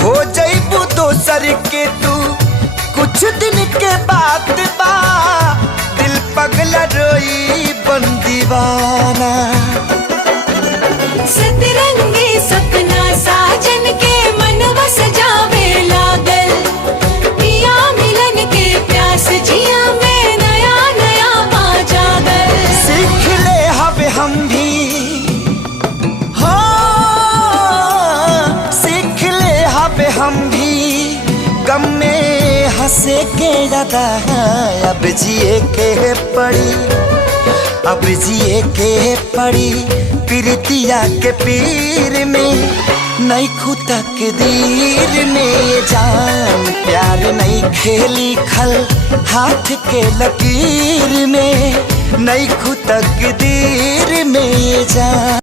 हो जइबू दोसर के तू कुछ दिन के बाद बा, दिल पगला रोई बन दीवाना। सतरंगी सपना साजन के मनवा सजावे लागल, पिया मिलन के प्यास जिया में नया नया पा जागल। सीख ले हवे हम भी हो, सीख ले हवे हम भी गम में हंसे के ज्यादा। अब जिए के पड़ी, अब जिए के पड़ी प्रीतिया के पीर में, नहीं खुदा के दीर में जान। प्यार नहीं खेली खल हाथ के लकीर में, नहीं खुदा के दीर में जान।